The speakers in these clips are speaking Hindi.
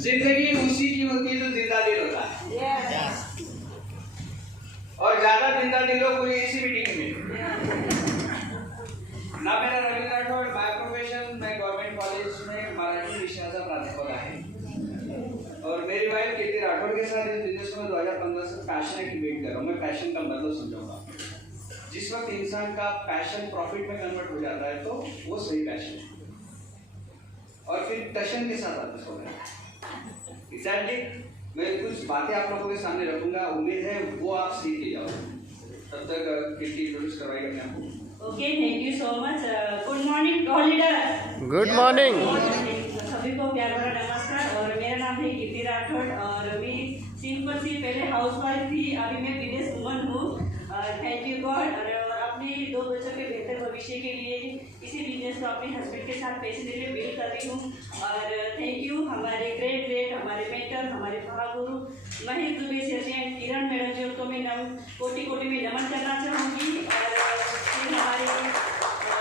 जिंदगी उसी की होती है जो जिंदा दिल होता है। और ज्यादा जिंदा दिल हो कोई इसी मीटिंग में। ना मेरा रवि राठौड़, माय प्रोफेशन, मैं गवर्नमेंट कॉलेज में मराठी विषयाचा प्राध्यापक आहे और मेरी वाइफ कीर्ति राठौड़ के साथ इस बिजनेस में 2015 से पैशनेट वेट कर रहा हूँ। मैं पैशन का मतलब समझाऊंगा। जिस वक्त इंसान का पैशन प्रॉफिट में कन्वर्ट हो जाता है तो वो सही पैशन है और फिर पैशन के साथ वापस हो गया। एग्जैक्टली मैं कुछ बातें आप लोगों के सामने रखूंगा, उम्मीद है वो आप सीख ले जाओ। तब तक कीर्ति इंट्रोड्यूस करवाएगा अपने आप को। Okay, thank you so much. Good morning all leader. Good morning. सभी को प्यार भरा नमस्कार। और मेरा नाम है कीर्ति राठौड़ और मैं सिंपल सी पहले हाउसवाइफ थी, अभी मैं बिजनेस वुमन हूँ। Thank you God. और अपने 2 बच्चों के बेहतर भविष्य के लिए इसी बिजनेस को अपने हस्बैंड के साथ पैशनेटली बिल्ड कर रही हूँ। और थैंक यू हमारे ग्रेट हमारे मेंटर, हमारे महागुरु Mahesh Dubey sir and Kiran madam ji को मैं कोटि में नमन करना चाहूँगी। और फिर हमारे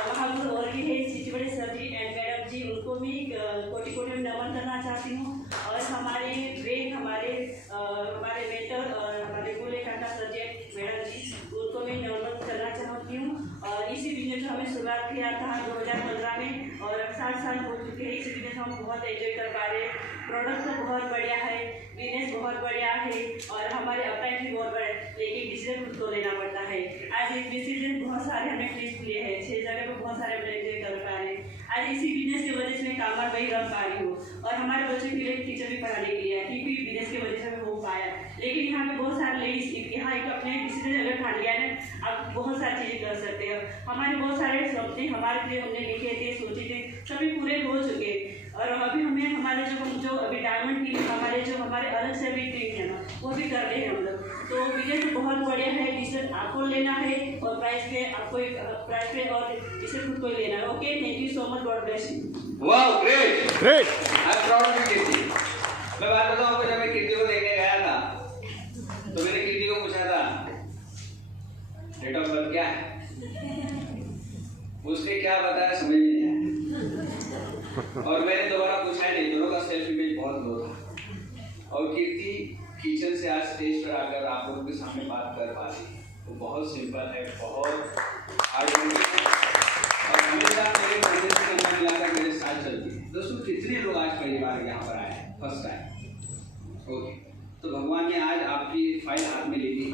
महागुरु और भी है सिचवड़े सर जी एंड मैडम जी, उनको भी कोटि में नमन करना चाहती हूँ। और हमारे ब्रेन हमारे मेंटर और हमारे गोले कांटा सर जी मैडम जी, उनको मैं नमन करना चाहती हूँ। और इसी बिजनेस में हमें शुरुआत किया था 2015 में और 60 साल हो चुके हैं। इसी बिजनेस हम बहुत एंजॉय कर पा रहे हैं। प्रोडक्ट तो बहुत बढ़िया है, बिजनेस बहुत बढ़िया है और हमारे अपलाइन भी बहुत बड़े, लेकिन डिसीजन खुद को लेना पड़ता है। आज एक डिसीजन बहुत सारे हमने ट्रिप लिए हैं, 6 जगह पर बहुत सारे हम एंजॉय कर पा रहे हैं। आज इसी बिजनेस की वजह से मैं कामर वही रख पा रही हूँ और हमारे बच्चों के लिए टीचर भी पढ़ाने के लिए है, क्योंकि बिजनेस की वजह से हमें हो पाया। लेकिन यहाँ पे बहुत सारे लेडीज यहाँ एक अपने डिसीजन अगर ठान लिया है ना, आप बहुत सारी चीज़ें कर सकते हो। हमारे बहुत सारे सपने हमारे लिए हमने लिखे थे, सोचे थे, सभी पूरे हो चुके। और अभी हमें हमारे जो अभी डायमंड की हमारे अलग से भी ड्रीम है ना, वो भी कर रहे हैं हम लोग। तो बिजनेस तो बहुत बढ़िया है, डिसीजन आपको लेना है और प्राइस पे आपको प्राइस पे और इसे खुद को लेना है। Okay, thank you so much, God bless you. Wow, great great. I am proud of you Kirti. मैं बात बताऊं आपको, जब मैं कीर्ति को देखने गया था तो मैंने कीर्ति को पूछा था डेट ऑफ बर्थ क्या है, उसने क्या बताया समझ में नहीं आया और मैंने दोबारा पूछा नहीं। दोनों का सेल्फ इमेज बहुत लो था और कीर्ति किचन से आज स्टेज पर आकर आप लोगों के सामने बात कर पा रही है। तो बहुत सिंपल है, बहुत हार्ड वर्किंग है और हमेशा मेरे मदद से कंधा मिलाकर मेरे साथ चलती है। दोस्तों, कितने लोग आज पहली बार यहाँ पर आए हैं, फर्स्ट टाइम। ओके, तो भगवान ने आज आपकी फाइल हाथ में ले ली,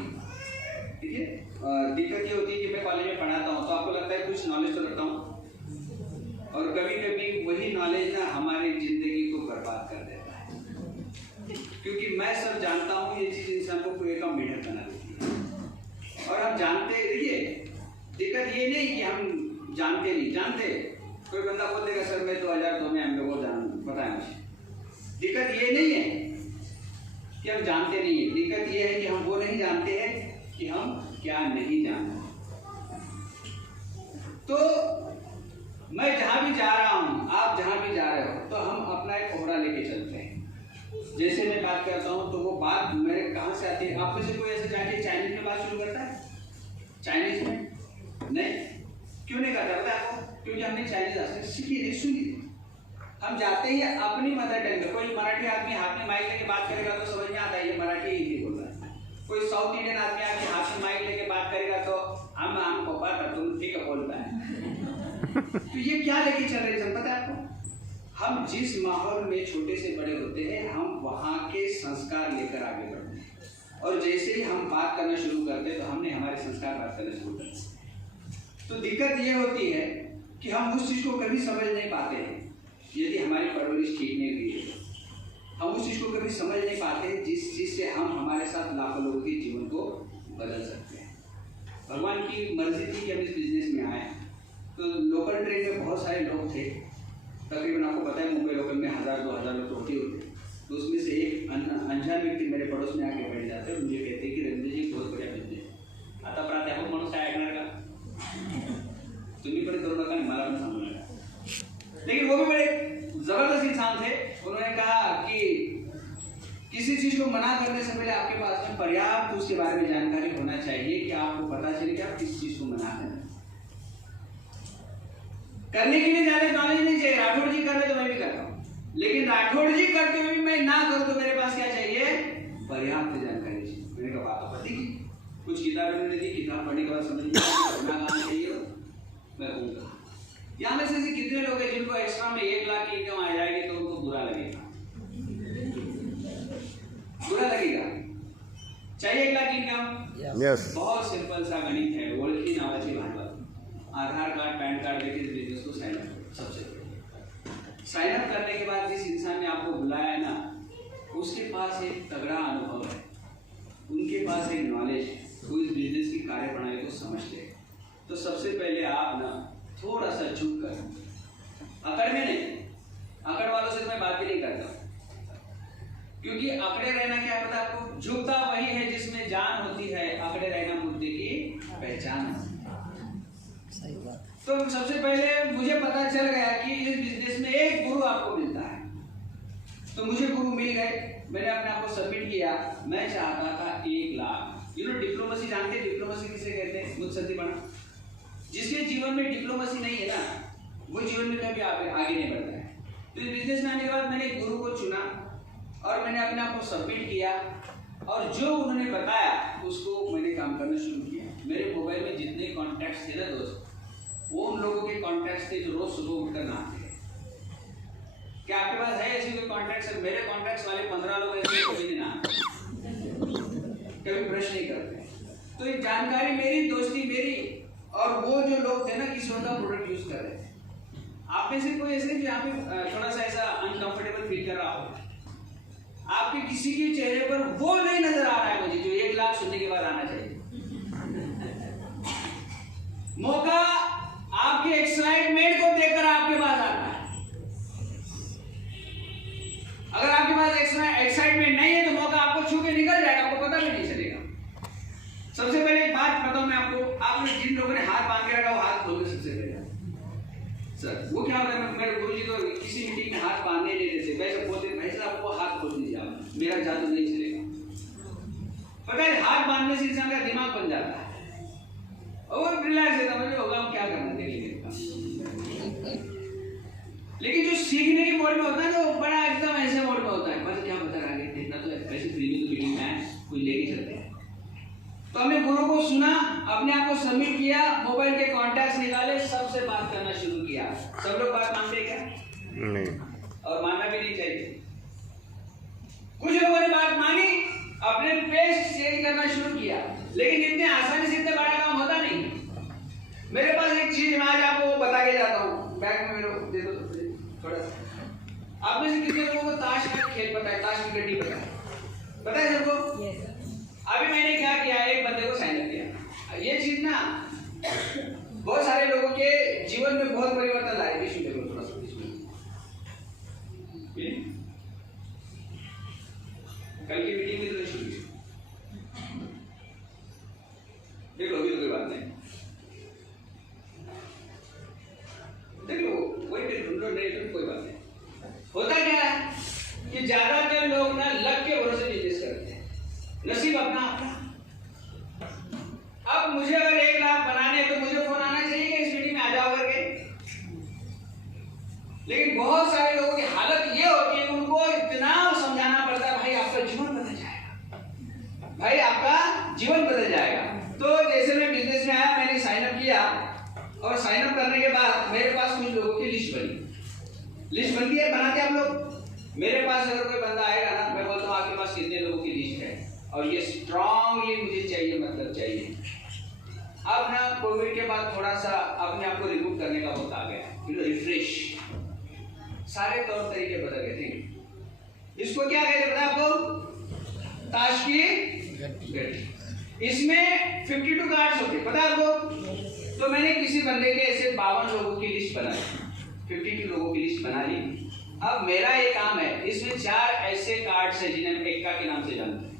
ठीक है। दिक्कत ये होती है कि मैं कॉलेज में पढ़ाता हूँ तो आपको लगता है कुछ नॉलेज तो रखता हूँ और कभी कभी वही नॉलेज ना हमारी जिंदगी को बर्बाद कर देता है, क्योंकि मैं सब जानता हूँ ये चीज़ इंसान को कुएं का मेढक बना देती है। और हम जानते, देखिए दिक्कत ये नहीं कि हम जानते नहीं जानते। कोई बंदा बोल देगा सर मैं 2002 में हम लोगों को पता है मुझे। दिक्कत ये नहीं है कि हम जानते नहीं है, दिक्कत ये है कि हम वो नहीं जानते हैं कि हम क्या नहीं जानते। तो मैं जहाँ भी जा रहा हूँ, आप जहाँ भी जा रहे हो, तो हम अपना एक कोहरा लेके चलते हैं। जैसे मैं बात करता हूँ तो वो बात मेरे कहाँ से आती है। आप में से कोई ऐसे जाके चाइनीज में बात शुरू करता है? चाइनीज में नहीं, क्यों नहीं करता पता है आपको? क्योंकि हमने चाइनीज आज तक सीखी नहीं, सुनी। हम जाते ही अपनी मदर टंग में। कोई मराठी आदमी हाथ में माइक लेके बात करेगा तो समझ में आता है ये मराठी हिंदी बोल रहा है। कोई साउथ इंडियन आदमी आके हाथ में माइक लेके बात करेगा तो हम पापा का तुम ठीक है बोलता है। तो ये क्या लेके चल रहे हैं पता है आपको? हम जिस माहौल में छोटे से बड़े होते हैं हम वहाँ के संस्कार लेकर आगे बढ़ते हैं और जैसे ही हम बात करना शुरू करते हैं तो हमने हमारे संस्कार बात करना शुरू कर दिए। तो दिक्कत ये होती है कि हम उस चीज़ को कभी समझ नहीं पाते हैं यदि हमारी परवरिश ठीक नहीं हुई है। हम उस चीज़ को कभी समझ नहीं पाते जिस चीज़ से हम हमारे साथ लाखों लोगों के जीवन को बदल सकते हैं। भगवान की मर्जी थी कि हम इस बिजनेस में आए। तो लोकल ट्रेन में बहुत सारे लोग थे, तकरीबन आपको पता है मुंबई लोकल में 1000-2000 लोग तो होते होते। तो उसमें से एक अनजान व्यक्ति मेरे पड़ोस में आके बैठ जाते और मुझे कहते कि रविंद्र जी बहुत बढ़िया बिजनेस आता प्राध्यापक म्हणून काय ऐकणार का, तुम्ही पण करू नका मला पण सांगू नका। लेकिन वो भी बड़े जबरदस्त इंसान थे। उन्होंने कहा कि किसी चीज को मना करने से पहले आपके पास में पर्याप्त उसके बारे में जानकारी होना चाहिए कि आपको पता चले कि आप किस चीज को मना करने के लिए ज्यादा नॉलेज नहीं चाहिए। राठौड़ जी कर रहे तो मैं भी कर रहा हूँ, लेकिन राठौड़ जी करते हुए भी मैं ना करूं तो मेरे पास क्या चाहिए? पर्याप्त जानकारी चाहिए। मैंने कहा बात तो पढ़ी, कुछ किताबें मैंने दी, किताब पढ़ने के बाद समझ में आना चाहिए, मैं कहूँगा। यहाँ में से ऐसे कितने लोग हैं जिनको एक्स्ट्रा में 1 लाख की इनकम आ जाएगी तो उनको बुरा लगेगा? बुरा लगेगा? चाहिए 1 लाख इनकम? यस। बहुत सिंपल सा गणित है, ओळखी नावाची भांडवल। आधार कार्ड, पैन कार्ड लेके इस बिजनेस को साइन अप करो। सबसे पहले साइन अप करने के बाद जिस इंसान ने आपको बुलाया है ना, उसके पास एक तगड़ा अनुभव है, उनके पास एक नॉलेज है, वो इस बिजनेस की कार्यप्रणाली को समझते हैं। तो सबसे पहले आप ना थोड़ा सा झुक कर, अकड़ में नहीं, अकड़ वालों से तो मैं बात भी नहीं करता, क्योंकि अकड़े रहना क्या पता आपको? झुकता वही है जिसमें जान होती है, अकड़े रहना मुद्दे की पहचान है। सही बात। तो सबसे पहले मुझे पता चल गया कि इस बिजनेस में एक गुरु आपको मिलता है, तो मुझे गुरु मिल गए। मैंने अपने आप को सबमिट किया। मैं चाहता था 1 लाख। डिप्लोमेसी जानते हैं? डिप्लोमेसी किसे कहते हैं? मुझसे बना। जिसके जीवन में डिप्लोमेसी नहीं है ना, वो जीवन में कभी आगे नहीं बढ़ता है। तो इस बिजनेस में आने के बाद मैंने गुरु को चुना और मैंने अपने आप को सबमिट किया, और जो उन्होंने बताया उसको मैंने काम करना शुरू किया। मेरे मोबाइल में जितने कॉन्टैक्ट्स थे ना दोस्त, वो उन लोगों के कॉन्टैक्ट्स थे जो रोज सुबह उठकर नहाते हैं। क्या आपके पास है ऐसे कोई कॉन्टैक्ट्स? मेरे कॉन्टैक्ट्स वाले 15 लोग ऐसे कभी नहीं नहाते, कभी ब्रश नहीं करते। तो ये जानकारी मेरी, दोस्ती मेरी, और वो जो लोग थे ना किसी का प्रोडक्ट यूज कर रहे थे। आप में से कोई ऐसे जो यहाँ पे थोड़ा सा ऐसा अनकंफर्टेबल फील कर रहा हो? आपके किसी के चेहरे पर वो नहीं नजर आ रहा है मुझे जो 1 लाख सुनने के बाद आना चाहिए। मौका आपके एक्साइटमेंट को देखकर आपके पास आता है। अगर आपके पास एक्साइटमेंट नहीं है तो मौका आपको छू के निकल जाएगा, आपको पता भी नहीं चलेगा। सबसे पहले एक बात बताऊं मैं आपको, आपने जिन लोगों ने हाथ बांध के रखा वो हाथ खोल के सबसे पहले सर वो क्या होता है, मेरे गुरुजी तो किसी मीटिंग में हाथ बांधने नहीं देते, वैसे बोलते भाई साहब आपको हाथ खोल दीजिए, आप मेरा जादू नहीं चलेगा। पता है हाथ बांधने से इंसान का दिमाग बन जाता है और रिलैक्स रहता है, होगा हम क्या करना देख लेंगे। लेकिन जो सीखने की मोड में होता है ना वो बड़ा एकदम ऐसे मोड में होता है, बस क्या बता रहा है देखना तो ऐसे फ्री में तो मीटिंग में कुछ लेके चलते हैं। तो हमने गुरु को सुना, अपने आप को सबमिट किया, मोबाइल के कॉन्टैक्ट्स निकाले, सबसे बात करना शुरू किया। सब लोग बात मानते हैं क्या? नहीं, और मानना भी नहीं चाहिए। कुछ लोगों ने बात मानी, अपने पेज चेंज करना शुरू किया, लेकिन इतने आसानी से इतना बड़ा काम होता नहीं। मेरे पास एक चीज मैं आज आपको बता के जाता हूँ, बैग में मेरे दे दो थोड़ा सा। आप में से कितने लोगों को ताश का खेल पता है? ताश की गड्डी पता है? पता है सबको? अभी मैंने क्या किया, एक बंदे को साइन अप किया। ये चीज ना बहुत सारे लोगों के जीवन में बहुत परिवर्तन लाएगी। सुन देखो थोड़ा सा कल की मीटिंग में तो शुरू देख लो, अभी तो कोई बात नहीं, देख लो वही ढूंढ लो, नहीं तो कोई बात नहीं। होता क्या है कि ज्यादातर लोग ना लक के भरोसे बिजनेस करते हैं, नसीब अपना अपना। अब मुझे अगर 1 लाख बनाने तो मुझे फोन आना चाहिए कि इस मीटिंग में आ जाओ करके। लेकिन बहुत सारे लोगों की हालत ये होती है, उनको इतना समझाना पड़ता है भाई आपका जीवन बदल जाएगा, भाई आपका जीवन बदल जाएगा। तो जैसे मैं बिजनेस में आया, मैंने साइन अप किया, और साइन अप करने के बाद मेरे पास कुछ लोगों की लिस्ट बनी। लिस्ट बनती है, बनाते आप लोग। मेरे पास अगर कोई बंदा आएगा ना, मैं बोलता हूँ आपके पास कितने लोगों की लिस्ट है, और ये स्ट्रांगली मुझे चाहिए, मतलब चाहिए। अब ना कोविड के बाद थोड़ा सा अपने आप को रिमूव करने का वक्त आ गया, रिफ्रेश, सारे तौर तरीके बदल गए थे। इसको क्या कहते हैं पता आपको? ताश की गड्डी। इसमें 52 कार्ड्स होते, पता है आपको? तो मैंने किसी बंदे के ऐसे 52 लोगों की लिस्ट बनाई, 52 लोगों की लिस्ट बना ली। अब मेरा ये काम है, इसमें 4 ऐसे कार्ड्स हैं जिन्हें हम एक्का के नाम से जानते हैं।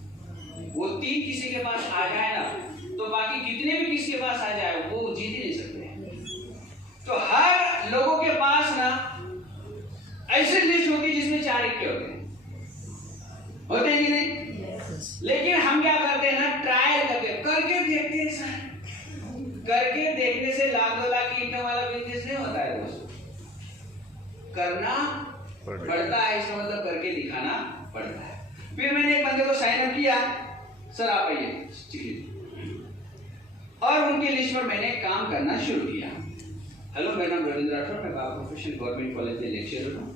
वो 3 किसी के पास आ जाए ना, तो बाकी कितने भी किसी के पास आ जाए वो जीत ही नहीं सकते। तो हर लोगों के पास ना ऐसी लिस्ट होती है जिसमें 4 इक्के होते हैं, होते हैं कि नहीं? लेकिन हम क्या करते हैं ना, ट्रायल करके देखते हैं सर, करके देखने से 1 लाख 2 लाख की इनकम वाला बिजनेस नहीं होता है दोस्तों। करना बढ़ता है, इसका मतलब करके दिखाना पड़ता है। फिर मैंने एक बंदे को साइन अप किया, सर आप आइए, और उनकी लिस्ट पर मैंने काम करना शुरू किया। हेलो, मेरा नाम रविंद्र राठौर, मैं बाबा प्रोफेशनल गवर्नमेंट कॉलेज में लेक्चरर हूँ,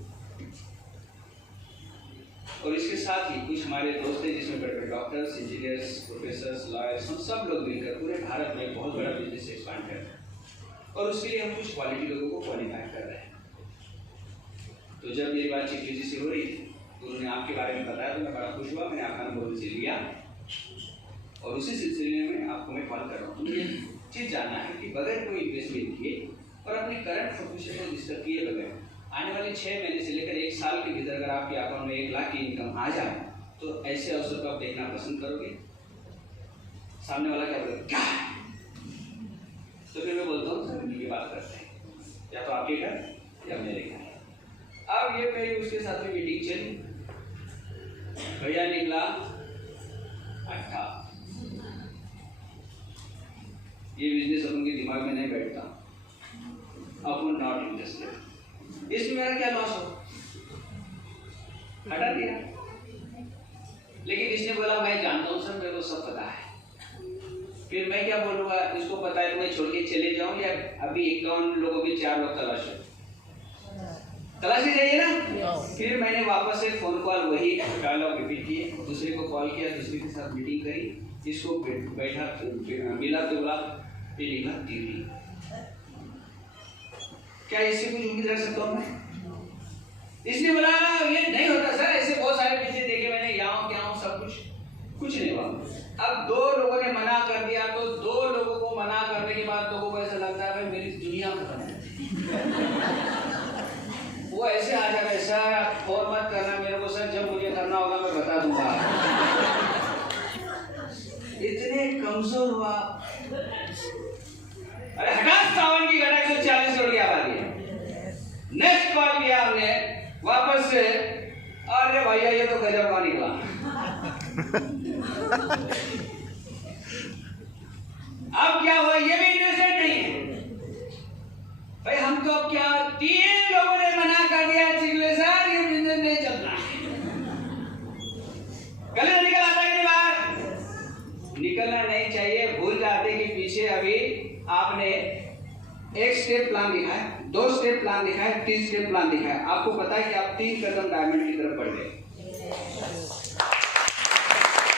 और इसके साथ ही कुछ हमारे दोस्त हैं जिसमें बड़े बड़े डॉक्टर्स, इंजीनियर्स, प्रोफेसर्स, लॉयर्स, हम सब लोग मिलकर पूरे भारत में बहुत बड़ा बिजनेस एक्सपांड कर रहे हैं, और उसके लिए हम कुछ क्वालिटी लोगों को क्वालिफाई कर रहे हैं। तो जब मेरी बात चीफ जी से हो रही थी तो उन्होंने आपके बारे में बताया, तो मैं बड़ा खुश हुआ, मैंने आपका नंबर उनसे लिया, और उसी सिलसिले में आपको मैं कॉल कर रहा हूँ। तो मुझे चीज़ जानना है कि बगैर कोई इन्वेस्टमेंट किए और अपने करंट प्रोफेशन को डिस्टर्ब किए बगैर आने वाले 6 महीने से लेकर 1 साल के भीतर अगर आपके अकाउंट में 1 लाख की इनकम आ जाए तो ऐसे अवसर को आप देखना पसंद करोगे? सामने वाला क्या बोलेगा, क्या है? तो फिर मैं बोलता हूँ सर मिलकर बात करते हैं, या तो आपके घर या मेरे घर। अब ये मेरी उसके साथ में मीटिंग चली, भैया निकला 8, ये बिजनेस अपन के दिमाग में नहीं बैठता, अपन नॉट इंटरेस्टेड, इसमें मेरा क्या लॉस हो, हटा दिया। लेकिन इसने बोला मैं जानता हूँ सर, मेरे को सब पता है। फिर मैं क्या बोलूँगा, इसको पता है तो मैं छोड़ के चले जाऊँ, या अभी 51 लोगों की 4 लोग तलाशी चाहिए ना। फिर मैंने वापस एक फोन कॉल वही डायलॉग रिपीट किए, दूसरे को कॉल किया, दूसरे के साथ मीटिंग करी, इसको बैठा मिला तो बोला ये निकला 3। क्या इससे कुछ उम्मीद रख सकता हूँ मैं? इसने बोला ये नहीं होता सर, ऐसे बहुत सारे पीछे देखे मैंने, यहाँ क्या हूँ सब कुछ नहीं हुआ। अब 2 लोगों ने मना कर दिया, तो 2 लोगों को मना करने के बाद लोगों को ऐसा लगता है भाई मेरी दुनिया खत्म है। वो ऐसे आ जाए, सर फोन मत करना मेरे को सर, जब मुझे करना होगा मैं बता दूंगा। इतने कमजोर हुआ, अरे हटा, सावन की घटा 140 करोड़ की आबादी है। नेक्स्ट कॉल किया हमने वापस से, अरे भैया ये तो गजब का निकला। अब क्या हुआ, ये भी इंटरेस्टेड नहीं है भाई, हम तो अब क्या 3 लोगों ने मना कर दिया, चिल्ले सर ये बिजनेस नहीं चल रहा है। गले निकल आता है कि बाहर निकलना नहीं चाहिए, भूल जाते कि पीछे अभी आपने 1 स्टेप प्लान लिखा है, 2 स्टेप प्लान लिखा है, 3 स्टेप प्लान लिखा है। आपको पता है कि आप 3 कदम डायमंड की तरफ बढ़ गए,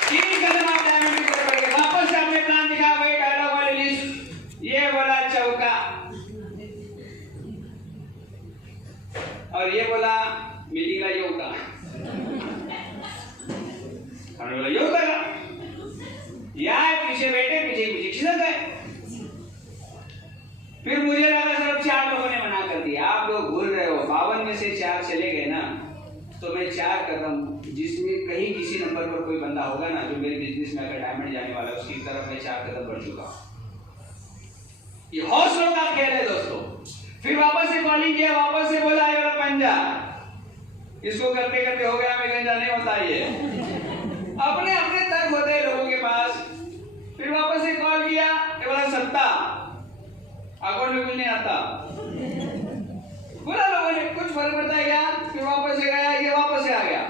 3 कदम आप डायमंड की तरफ बढ़ गए। वापस से आपने प्लान लिखा, वही डायलॉग वाली लिस्ट, ये बोला चौका, और ये बोला मीटिंग ला ये उठा, हमने बोला ये उठा, यहाँ पीछे बैठे, पीछे खिसक गए। फिर मुझे लगा सिर्फ 4 लोगों ने मना कर दिया। आप लोग भूल रहे हो, 52 में से 4 चले गए ना, तो मैं 4 कदम, जिसमें कहीं किसी नंबर पर कोई बंदा होगा ना जो मेरे बिजनेस में अगर डायमंड जाने वाला है, उसकी तरफ मैं 4 कदम बढ़ चुका हूं। ये हौसलों का खेल है दोस्तों। फिर वापस से कॉलिंग किया, वापस से बोला ये वाला पंजा, इसको करते करते हो गया, मैं गंजा नहीं होता ये, अपने अपने तर्क होते हैं लोगों के पास। फिर वापस से कॉल किया, ये वाला सत्ता, अकाउंट में कुछ नहीं आता, बोला लोगों ने, कुछ फर्क पड़ता है क्या? फिर वापस से गया, ये वापस से आ गया,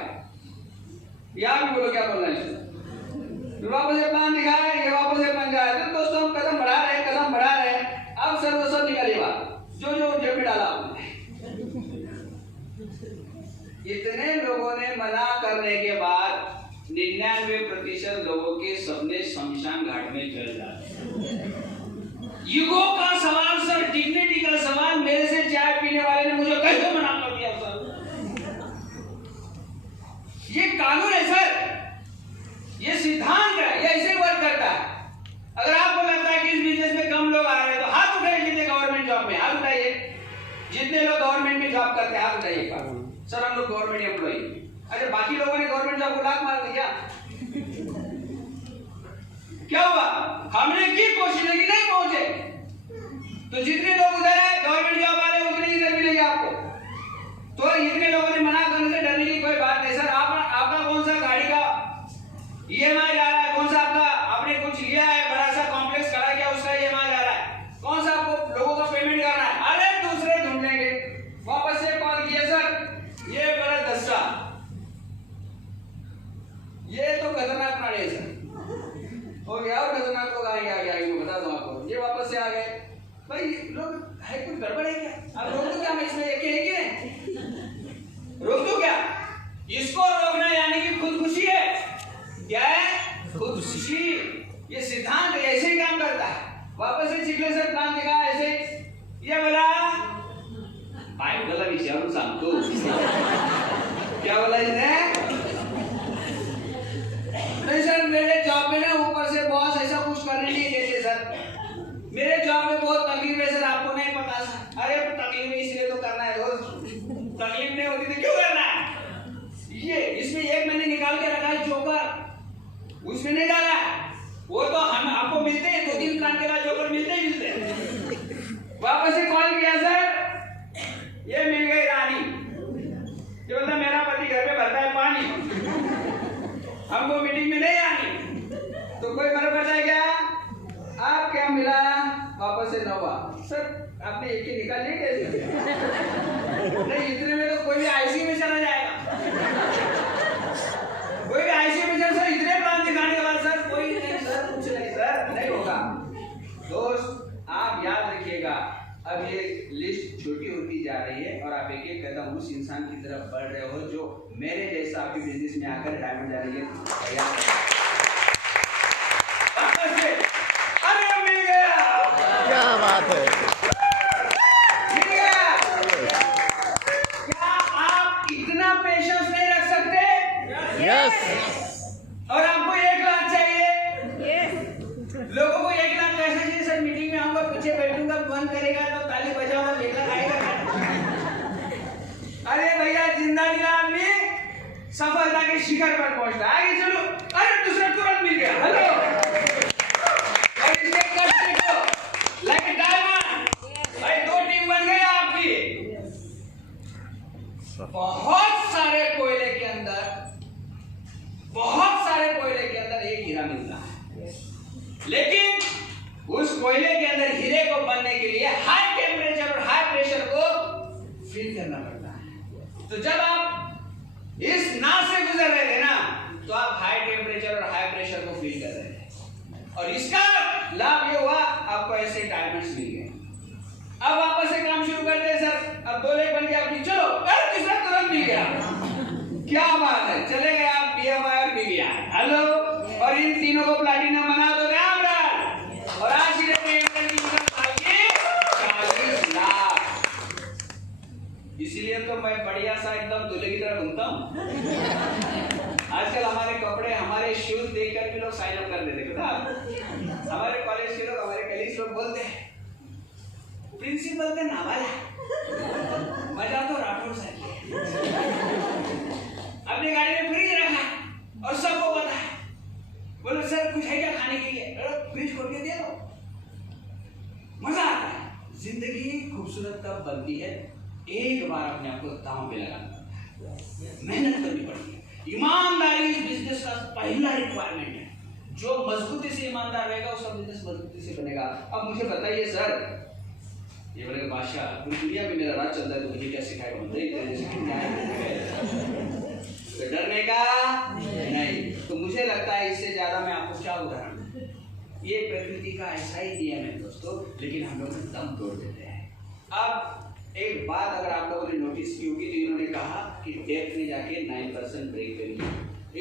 यहाँ भी बोलो क्या बोलना है इसको। फिर वापस से प्लान दिखाया, ये वापस से पंजा है। तो दोस्तों हम कदम बढ़ा रहे हैं, अब सर्वस्व निकली बात, जो जेब में डाला आपने। इतने लोगों ने मना करने के बाद 99% लोगों के सपने शमशान घाट में जल जाते। युगो का सवाल सर, डिग्निटी का सवाल, मेरे से चाय पीने वाले ने मुझे कैसे मना कर दिया सर? ये कानून है सर, ये सिद्धांत है, ये ऐसे वर्क करता है। अगर आपको लगता है कि इस बिजनेस में कम लोग आ रहे हैं तो हाथ उठाइए, जितने गवर्नमेंट जॉब में, हाथ उठाइए, जितने लोग गवर्नमेंट में जॉब करते हैं हाथ उठाइए। सर हम लोग गवर्नमेंट एम्प्लॉई, अच्छा बाकी लोगों ने गवर्नमेंट जॉब को लात मार दिया, क्या हुआ? हमने की कोशिश लेकिन नहीं पहुंचे। तो जितने लोग उधर है गवर्नमेंट जॉब वाले, उतने इधर मिलेंगे आपको। तो इतने लोगों ने मना करने से डरने की कोई बात नहीं सर। आपका कौन सा गाड़ी का EMI जा रहा है, कौन सा आपने कुछ लिया है, बड़ा सा कॉम्प्लेक्स खड़ा किया, उसका EMI जा रहा है, कौन सा आपको लोगों का पेमेंट करना है, अरे दूसरे ढूंढ लेंगे। वापस से कॉल किया सर, ये बड़ा दस्ता, ये तो खतरनाक प्राणी है सर। हो गया और खतरनाक लोग आ गया मैं बता दूं आपको। ये वापस से आ गए। भाई लोग है कुछ गड़बड़ है क्या? अब रोक दो क्या? मैं इसमें एक है कि नहीं? रोक दो क्या? इसको रोकना यानी कि खुदकुशी है। क्या है? खुदकुशी। ये सिद्धांत ऐसे ही काम करता है। वापस से चिखले सर प्लान दिखा ऐसे। ये बोला बायकोला विचारून सांगतो। क्या बोला इसने? नहीं सर, मेरे जॉब में ना ऊपर से बॉस ऐसा कुछ करने नहीं देते सर। मेरे जॉब में बहुत तकलीफ है सर, आपको नहीं पता सर। अरे तकलीफ है इसलिए तो करना है दोस्त। तकलीफ नहीं होती तो क्यों करना है? ये इसमें 1 महीने निकाल के रखा है जोकर, उसमें नहीं डाला। वो तो हम आपको मिलते हैं 2-3 प्लान के बाद जोकर मिलते ही मिलते हैं। वापस से कॉल किया सर, ये मिल गई रानी। ये बोलता मेरा पति घर में भरता है पानी, हमको मीटिंग में नहीं आनी। तो कोई फर्क पड़ता है क्या? आप क्या मिला? वापस से नवा। सर आपने एक ही निकाल लिया कैसे? नहीं इतने में तो कोई भी आईसीयू में चला जाएगा। कोई भी आईसीयू में चल सर, इतने प्लान दिखाने के बाद सर कोई नहीं सर, कुछ नहीं सर, नहीं होगा। दोस्त आप याद रखिएगा, अब ये लिस्ट छोटी होती जा रही है और आप एक एक कदम उस इंसान की तरफ बढ़ रहे हो जो मेरे जैसा आपके बिजनेस में आकर डायमंड जा रही है। अरे मिल गया, क्या बात है। मिल गया। क्या आप इतना पेशेंस नहीं रख सकते? यस। और आपको 1 लाख चाहिए? लोगों को 1 लाख कैसे चाहिए सर? मीटिंग में आऊंगा, पीछे बैठूंगा, बंद करेगा तो ताली बजाऊंगा, 1 लाख आएगा। अरे भैया जिंदा आदमी सफलता के शिखर पर पहुंचता है। आगे चलो। अरे दूसरा तुरंत मिल गया। हेलो। और इसके कष्ट को लाइक डायमंड। भाई 2 टीम बन गई आपकी। बहुत सारे कोयले के अंदर एक हीरा मिलता है, लेकिन उस कोयले के अंदर हीरे को बनने के लिए हाई टेम्परेचर और हाई प्रेशर को फील करना पड़ता है। तो जब आप इस नाव से गुजर रहे थे ना, तो आप हाई टेम्परेचर और हाई प्रेशर को फील कर रहे थे और इसका लाभ ये हुआ आपको ऐसे डायमंड्स मिल गए। अब वापस से काम शुरू करते हैं सर। अब 2 लाख बन गया अपनी। चलो अरे तीसरा तुरंत मिल गया। क्या बात है, चले गए आप BMI और BBI। हेलो। और इन तीनों को प्लैटिनम बना दो रामराज। और आज ही देखते हैं 40 लाख। इसीलिए तो मैं बढ़िया सा एकदम दूल्हे की तरह घूमता हूँ। आजकल हमारे कपड़े, हमारे शूज देखकर भी लोग साइन अप कर देते हैं। हमारे कॉलेज के लोग, हमारे कलीग्स लोग बोलते हैं प्रिंसिपल का नावाला मजा तो राठौर साहब अपनी गाड़ी में फ्रिज रखा और सबको पता है। बोलो सर कुछ है क्या खाने के लिए? फ्रिज खोल के दे दो। मजा आता है। जिंदगी खूबसूरत तब बनती है एक बार अपने आप को दांव पे लगाना पड़ता है, मेहनत करनी पड़ती है। ईमानदारी इस बिजनेस का पहला रिक्वायरमेंट है। जो मजबूती से ईमानदार रहेगा उसका बिजनेस मजबूती से बनेगा। अब मुझे बताइए सर, ये बोले बादशाह पूरी दुनिया में मेरा राज चलता है तो मुझे क्या सिखाएगा? तो डरने का नहीं। तो मुझे लगता है इससे ज्यादा मैं आपको क्या उदाहरण दूं? ये प्रकृति का ऐसा ही नियम है दोस्तों, लेकिन हम लोग दम तोड़ देते हैं। अब एक बात अगर आप लोगों ने नोटिस की होगी तो इन्होंने कहा कि डेप्थ में जाके 9% ब्रेक करिए।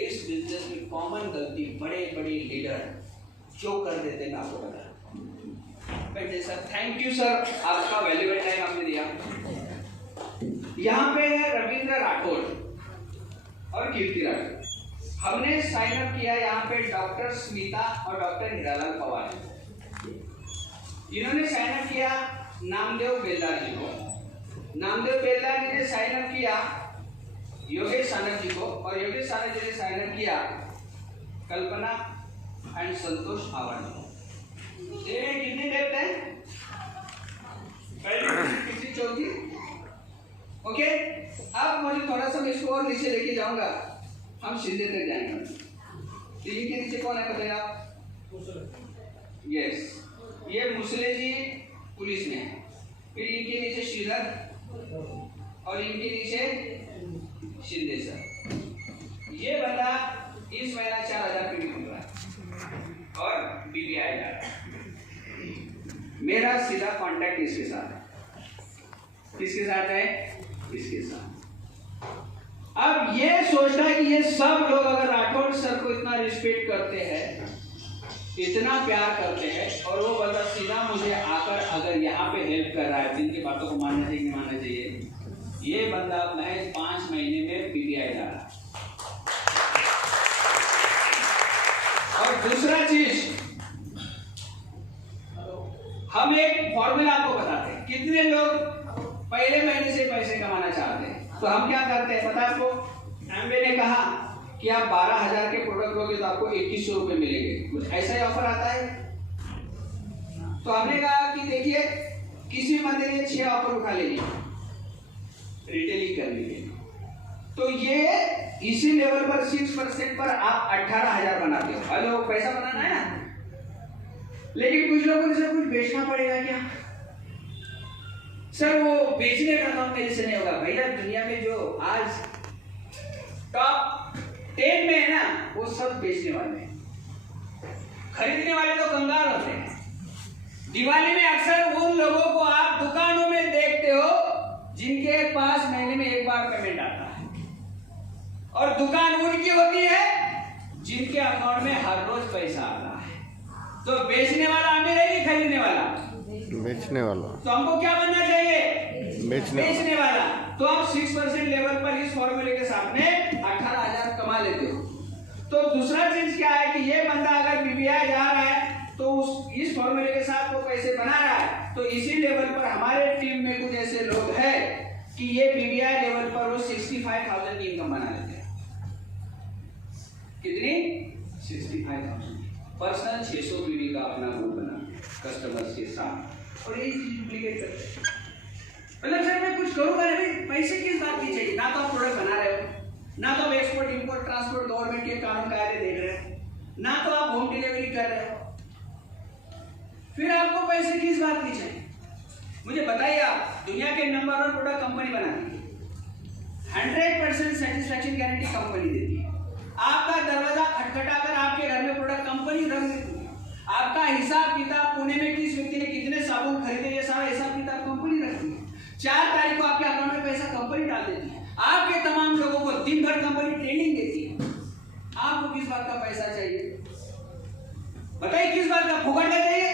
इस बिजनेस में कॉमन गलती बड़े बड़े लीडर जो कर देते हैं, आपको बता सर। थैंक यू सर, आपका वैल्यूएबल टाइम आपने दिया। यहाँ पे है रविंद्र राठौड़ और कीर्ति राठौड़। हमने साइन अप किया यहाँ पे डॉक्टर स्मिता और डॉक्टर हीरालाल पवार। इन्होंने साइन अप किया नामदेव बेलदार जी को। नामदेव बेलदार जी ने साइन अप किया योगेश सानक जी को, और योगेश सानक जी ने साइन अप किया कल्पना एंड संतोष आवाड़ जी। कितनी डेप्थ है? पहली चौथी। ओके, अब मुझे थोड़ा सा मैं इसको और नीचे लेके जाऊंगा, हम सीधे तक जाएंगे। तो इनके नीचे कौन है बताइए आप? यस, ये मुसले जी पुलिस में है। फिर इनके नीचे श्रीधर और इनके नीचे साथ है, इसके साथ। अब ये सोचना है कि ये सब लोग अगर राठौड़ सर को इतना रिस्पेक्ट करते हैं, इतना प्यार करते हैं, और वो बंदा सीधा मुझे आकर अगर यहाँ पे हेल्प कर रहा है, जिनकी बातों को मानना चाहिए नहीं मानना चाहिए, ये बंदा महज 5 महीने में पीबीआई जा रहा है। और दूसरा चीज, हम एक फॉर्मूला आपको बताते हैं, कितने लोग पहले महीने से पैसे कमाना चाहते हैं, तो हम क्या करते हैं पता है आपको? एमवे ने कहा कि आप 12,000 के प्रोडक्ट लोगे तो आपको 2100 रुपए मिलेंगे, कुछ ऐसा ही ऑफर आता है। तो हमने कहा कि देखिए किसी बंदे ने 6 ऑफर उठा लिए रिटेलिंग करने के, तो ये इसी लेवल पर 6% पर आप 18,000 बनाते हो। हेलो, पैसा बनाना है ना, लेकिन कुछ लोगों से कुछ बेचना पड़ेगा क्या सर? वो बेचने का काम मेरे से नहीं होगा भैया। दुनिया में जो आज टॉप 10 में है ना, वो सब बेचने वाले हैं। खरीदने वाले तो कंगाल होते हैं। दिवाली में अक्सर उन लोगों को आप दुकानों में देखते हो जिनके पास महीने में एक बार पेमेंट आता है, और दुकान उनकी होती है जिनके अकाउंट में हर रोज पैसा आता है। तो बेचने वाला अमीर है कि खरीदने वाला? बेचने वाला। तो हमको क्या बनना चाहिए? बेचने वाला। तो आप 6% लेवल पर इस फॉर्मूले के साथ में 18,000 कमा लेते हो। तो दूसरा चीज क्या है कि ये बंदा अगर पीबीआई जा रहा है तो इस फॉर्मूले के साथ वो पैसे बना रहा है। तो इसी लेवल पर हमारे टीम में कुछ ऐसे लोग हैं कि ये पीबीआई लेवल पर वो 65,000 की इनकम बना लेते हैं। कितनी? 65,000। पर्सनल 600 पीवी का अपना ग्रुप बना कस्टमर्स के साथ, और यही चीज डुप्लीकेट करते हैं। मतलब सर मैं कुछ करूंगा नहीं, पैसे किस बात की चाहिए? ना तो आप प्रोडक्ट बना रहे हो, ना तो आप एक्सपोर्ट इंपोर्ट ट्रांसपोर्ट गवर्नमेंट के कानून कायदे देख रहे हो, ना तो आप होम डिलीवरी कर रहे हो, फिर आपको पैसे किस बात की चाहिए? मुझे बताइए, आप दुनिया के नंबर 1 प्रोडक्ट कंपनी बनाती है, 100% सेटिस्फैक्शन गारंटी कंपनी देती है। आपका दरवाजा खटखटाकर आपके घर में प्रोडक्ट कंपनी रख देती है। आपका हिसाब किताब पुणे में किस व्यक्ति ने कितने साबुन खरीदे, ये सारा हिसाब किताब कंपनी रखती है। 4 तारीख को आपके अकाउंट में पैसा कंपनी डाल देती है। आपके तमाम लोगों को दिन भर कंपनी ट्रेनिंग देती है। आपको किस बात का पैसा चाहिए? बताइए, किस बात का? फुकट का चाहिए?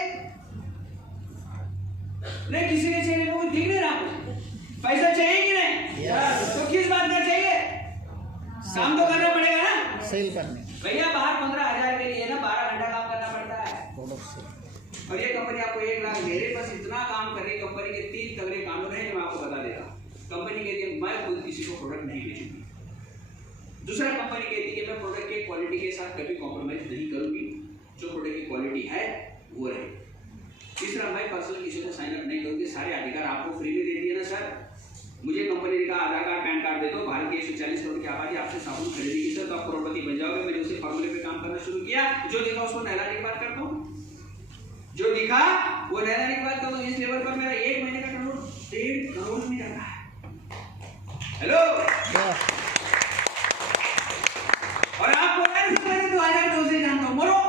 नहीं, किसी ने चाहिए, वो दिख नहीं रहा मुझे। पैसा चाहिए कि नहीं? तो किस बात का चाहिए? काम तो करना पड़ेगा ना, सेल करने। भैया बाहर 15,000 के लिए ना 12 घंटा काम करना पड़ता है, और ये कंपनी आपको 1 लाख, मेरे पास इतना काम कर रही कंपनी के 3 तगड़े कानून है जो मैं आपको बता दे रहा हूँ। कंपनी कहती है मैं खुद किसी को प्रोडक्ट नहीं बेचूंगी। दूसरा, कंपनी कहती है कि मैं प्रोडक्ट की क्वालिटी के साथ कभी कॉम्प्रोमाइज नहीं करूंगी, जो प्रोडक्ट की क्वालिटी है वो रहे। तीसरा, मैं पर्सनल किसी को साइन अप नहीं करूंगी, सारे अधिकार आपको फ्री में दे दिए ना सर। मुझे कंपनी का आधार कार्ड पैन कार्ड दे दो, भारत की 140 करोड़ की आबादी आपसे साबुन खरीदेगी सर, तो आप करोड़पति बन जाओगे। मैंने उसी फॉर्मूले पे काम करना शुरू किया, जो देखा उसको नहलाने की बात करता हूँ, जो दिखा वो नहलाने की बात करता हूँ। इस लेवल पर मेरा 1 महीने का टर्नओवर 1.5 करोड़ में जाता है। हेलो, और आप बोल रहे हैं 2002 से जानता हूँ, मरो,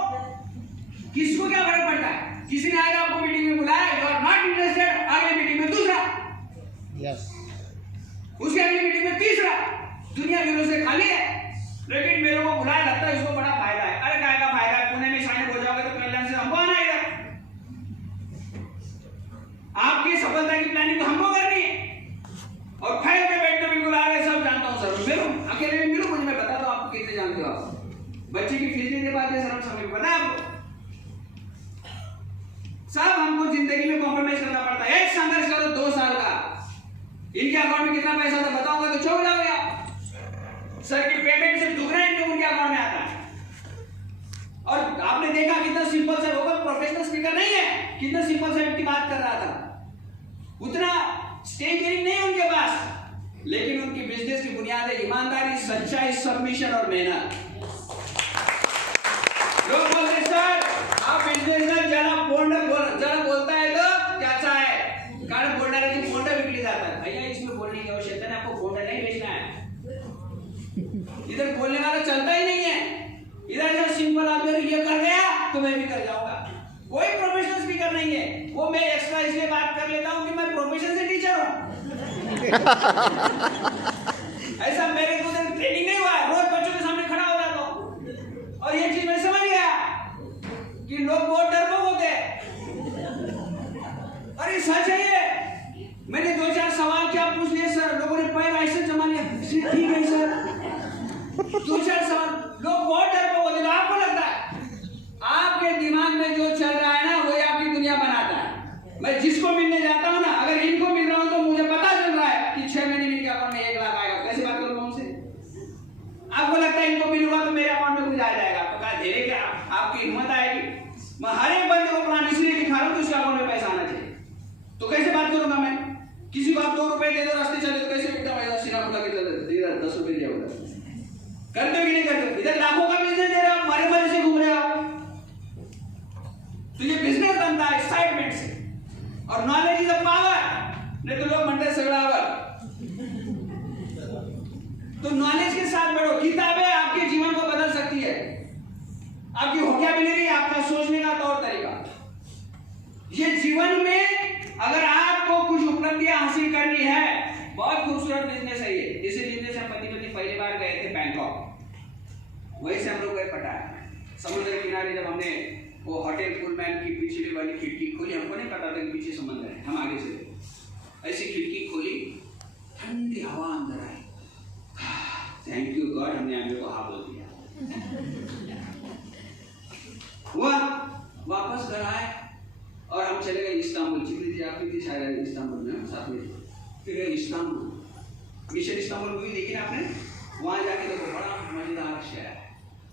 किसको क्या फर्क पड़ता है? किसी ने आएगा आपको मीटिंग में बुलाया, यू आर नॉट इंटरेस्टेड, अगली मीटिंग में दूसरा, उसके अगली मीटिंग में तीसरा। दुनिया वीरों से खाली है, लेकिन मेरे को बुलाया, लगता है इसको बड़ा फायदा है। अरे काय का फायदा है? पुणे में साइन हो जाओगे तो कल्याण से हमको आना है। आपकी सफलता की प्लानिंग तो हमको करनी है, और फैल के बैठने बिल्कुल आ रहे, सब जानता हूँ सर, मिलो अकेले में मिलो, मुझे मैं बता दो आपको कितने जानते हो। आप बच्चे की फीस नहीं दे पाते सर, हम समय पता है आपको। सब हमको जिंदगी में कॉम्प्रोमाइज करना पड़ता है। एक संघर्ष करो 2 साल का, इनके अकाउंट में कितना पैसा था बताऊंगा तो चौंक जाओगे आप। सर की पेमेंट से दुगना इनके उनके अकाउंट में आता है। और आपने देखा कितना सिंपल सा, वो प्रोफेशनल स्पीकर नहीं है, कितना सिंपल सा व्यक्ति बात कर रहा था, उतना स्टेजिंग नहीं उनके पास, लेकिन उनकी बिजनेस की बुनियाद है ईमानदारी, सच्चाई, सबमिशन और मेहनत। लोग बोलते सर आप बिजनेस जरा बोलता है तो क्या है, कारण बोलणाऱ्याची फोंडा विकली जातात। भैया इसमें बोलने की आवश्यकता है, आपको फोंडा नहीं बेचना है। इधर बोलने वाला चलता ही नहीं है, इधर जो सिंपल आदमी ये कर गया तो मैं भी कर जाऊंगा। कोई प्रोफेशनल स्पीकर नहीं है, वो मैं एक्स्ट्रा इसलिए बात कर लेता हूँ कि मैं प्रोफेशन से टीचर हूँ। ऐसा मेरे को ट्रेनिंग नहीं हुआ है, रोज बच्चों के सामने खड़ा हो जाता हूँ। और ये चीज मैं समझ गया कि लोग बहुत डरपोक होते हैं। अरे सच है ये। मैंने 2-4 सवाल क्या पूछ लिए सर, लोगों ने पैर ऐसे जमा लिया, ठीक है सर। 2-4 सवाल, लोग बहुत डरपोक होते हैं। तो आपको लगता है आपके दिमाग में जो चल रहा है ना, वही आपकी दुनिया बनाता है। मैं जिसको मिलने जाता हूँ ना, अगर इनको मिल रहा हूँ तो मुझे पता चल रहा है कि 6 महीने में इनके अकाउंट में 1 लाख आएगा। कैसे बात करूँगा उनसे? आपको लगता है इनको मिलूंगा तो मेरे अकाउंट में कुछ आ जाएगा, तो क्या धीरे क्या आपकी हिम्मत आएगी? मैं हर एक बंदे को प्लान इसलिए दिखा रहा हूँ कि उसके अकाउंट में पैसा आना चाहिए। तो कैसे बात करूंगा मैं? किसी को आप 2 रुपए दे दो, रास्ते चले तो कैसे बिकता है? सीना फुला के चले, 10 रुपए दिया होगा। करते हो कि नहीं करते? इधर लाखों का बिजनेस दे रहे हो, हमारे मजे से घूम रहे हो आप। तो ये बिजनेस बनता है एक्साइटमेंट से। और नॉलेज इज अ पावर, नहीं तो लोग मंडे सगड़ावर। तो नॉलेज के साथ बढ़ो। किताबें आपके जीवन को बदल सकती है, आपकी वोकैबुलरी, आपका सोचने का तौर तरीका। ये जीवन में अगर आपको कुछ उपलब्धियां हासिल करनी है, बहुत खूबसूरत बिजनेस है ये। जैसे बिजनेस हम पति पत्नी पहली बार गए थे बैंकॉक, वहीं से हम लोग गए पटाया। समुद्र के किनारे जब हमने वो होटल पुलमैन की पिछली वाली खिड़की खोली, हमको नहीं पता था कि पीछे समुद्र है, हम आगे से ऐसी खिड़की खोली, ठंडी हवा अंदर आई। थैंक यू गॉड, हमने आगे को हाँ बोल दिया। हुआ वापस घर आए और हम चले गए इस्तांबुल। जितनी थी आपकी थी शायद इस्तांबुल में साथ में, फिर गए इस्तांबुल। मिशन इस्तांबुल मूवी देखी ना आपने? वहां जाके देखो, बड़ा मजेदार शहर है।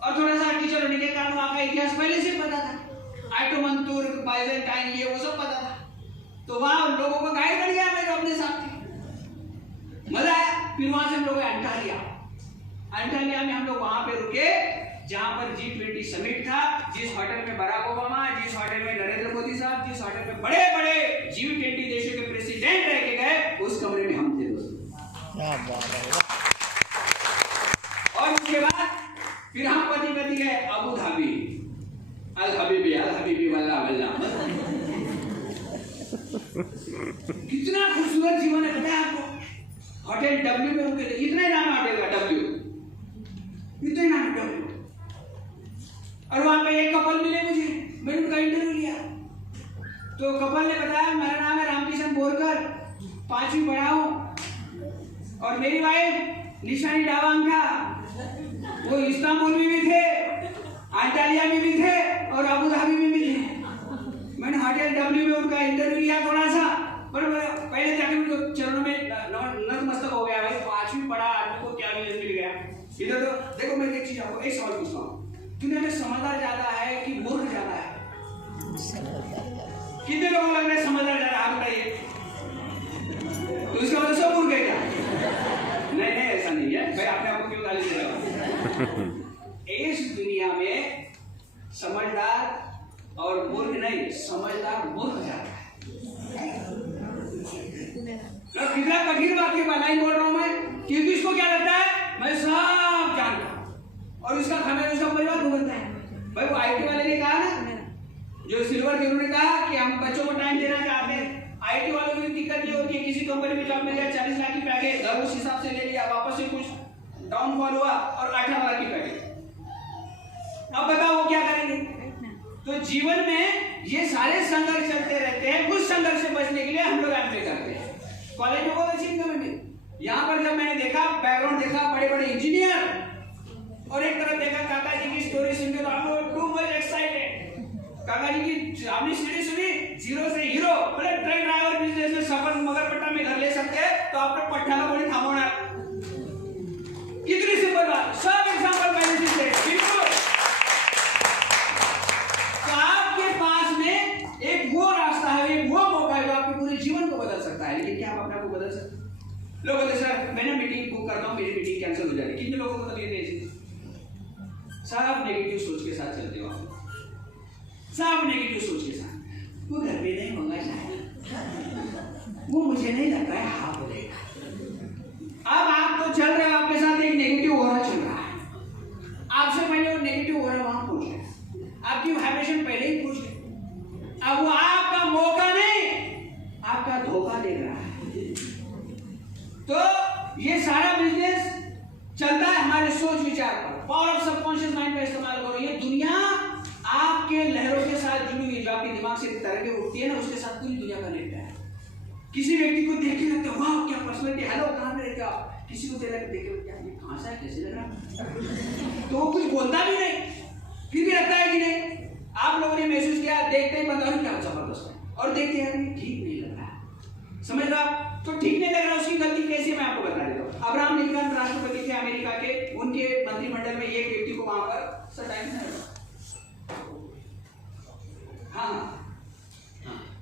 और थोड़ा सा टीचर होने के कारण वहां का इतिहास पहले से पता था, ऑटोमन तुर्क, बाइजेंटाइन, ये वो सब पता था। तो वहां लोगों को गाइड कर दिया मैंने अपने साथ, मजा आया। फिर वहां से हम लोग अंटालिया में हम लोग वहां पे रुके जहां पर G20 समिट था। जिस होटल में बराक ओबामा, जिस होटल में नरेंद्र मोदी साहब, जिस होटल में बड़े बड़े G20 देशों के प्रेसिडेंट रह के गए, उस कमरे में हम थे दोस्तों। और उसके बाद फिर हम पति पति गए अबू धाबी। अल हबीबी वल्लाह वल्लाह। कितना खूबसूरत जीवन है पता है आपको? होटल W में रुके थे। इतना ही नाम है होटल का, W, इतना ही नाम है W। और वहां पे एक कपल मिले मुझे, मैंने उनका इंटरव्यू लिया। तो कपल ने बताया मेरा नाम है रामकिशन बोरकर, 5वीं पढ़ा हूं, और मेरी वाइफ निशानी डावांगा, वो इस्तांबुल में भी थे, अंटालिया में भी थे और अबू धाबी में भी थे। मैंने होटल W में उनका इंटरव्यू लिया थोड़ा सा, पर पहले जाके उनको चरणों में नतमस्तक हो गया। भाई 5वीं पढ़ा आदमी को क्या मिल गया। इधर तो देखो, मैं एक चीज आपको एक सवाल पूछता हूँ, दुनिया में समझदार ज्यादा है कि मूर्ख ज्यादा है? कितने लोगों को लग रहा है समझदार ज्यादा? आप बताइए। तो इसका मतलब सब मूर्ख है क्या? नहीं, ऐसा नहीं है भाई। आपने आपको क्यों गाली दे रहा हूं? इस दुनिया में समझदार और मूर्ख नहीं, समझदार मूर्ख ज्यादा है। कितना कठिन वाक्य बनाई बोल रहा हूं मैं, क्योंकि इसको क्या लगता है मैं सब जानता हूं, और उसका खाना उसका परिवार भुगतता है। भाई वो IT वाले ने कहा ना, जो सिल्वर गिरू ने कहा कि हम बच्चों को टाइम देना चाहते हैं। IT वालों की दिक्कत ये होती है, किसी कंपनी में जॉब मिल गया, 40 लाख की पैकेज, घर उस हिसाब से ले लिया, वापस से कुछ डाउनफॉल हुआ और 18 लाख की पैकेज। अब बताओ वो क्या करेंगे? तो जीवन में ये सारे संघर्ष चलते रहते हैं। कुछ संघर्ष से बचने के लिए हम लोग एमबीए करते हैं। कॉलेज में बहुत अच्छी इनकम है। यहाँ पर जब मैंने देखा, बैकग्राउंड देखा, बड़े बड़े इंजीनियर, और एक तरफ देखा काका जी की स्टोरी सुनकर तो आप लोग टू मच एक्साइटेड। काका जी की आपने स्टोरी सुनी, जीरो से हीरो, बोले ट्रक ड्राइवर बिजनेस में सफल, मगरपट्टा में घर ले सकते हैं, तो आपने पट्टाला बोली थामोना। कितनी सिंपल बात, सब एग्जांपल मैंने दिए। बिल्कुल। तो आपके पास में एक वो रास्ता है, एक वो मौका है जो आपके पूरे जीवन को बदल सकता है। लेकिन क्या आप अपने आप को बदल सकते? लोग बोलते सर मैंने मीटिंग बुक करता हूँ, मेरी मीटिंग कैंसिल हो जाएगी। कितने लोगों को तकलीफ है ऐसी? सब नेगेटिव सोच के साथ चलते हो आप, सब नेगेटिव सोच के साथ। वो घर पे नहीं होगा शायद, वो मुझे नहीं लगता है हाँ बोलेगा। अब आप तो चल रहे हो, आपके साथ एक नेगेटिव ओरा चल रहा है। आपसे पहले वो नेगेटिव ओरा वहां पूछ है, आपकी वाइब्रेशन पहले ही पूछ है। अब वो आपका मौका नहीं, आपका धोखा दे रहा है। सोच विचार पर, पावर ऑफ सबकॉन्शियस माइंड का इस्तेमाल करो। ये दुनिया आपके लहरों के साथ जुड़ी हुई, जो आपके दिमाग से तरंगें उठती है ना, उसके साथ पूरी दुनिया कनेक्ट है। किसी व्यक्ति को देख के लगता है वाह क्या पर्सनालिटी, हेलो कहाँ पे रहते हो आप, किसी को देख के क्या ये कहाँ से है, कैसे लग रहा, तो वो कुछ बोलता भी नहीं, फिर भी लगता है कि नहीं। आप लोगों ने महसूस किया, देखते ही पता क्या जबरदस्त है, और देखते हैं ठीक नहीं लग रहा है, समझ रहा आप, तो ठीक नहीं लग रहा, उसकी गलती कैसी है मैं आपको बता देता हूँ। अब्राहम लिंकन राष्ट्रपति थे अमेरिका के, उनके मंत्रिमंडल में एक व्यक्ति को वहां पर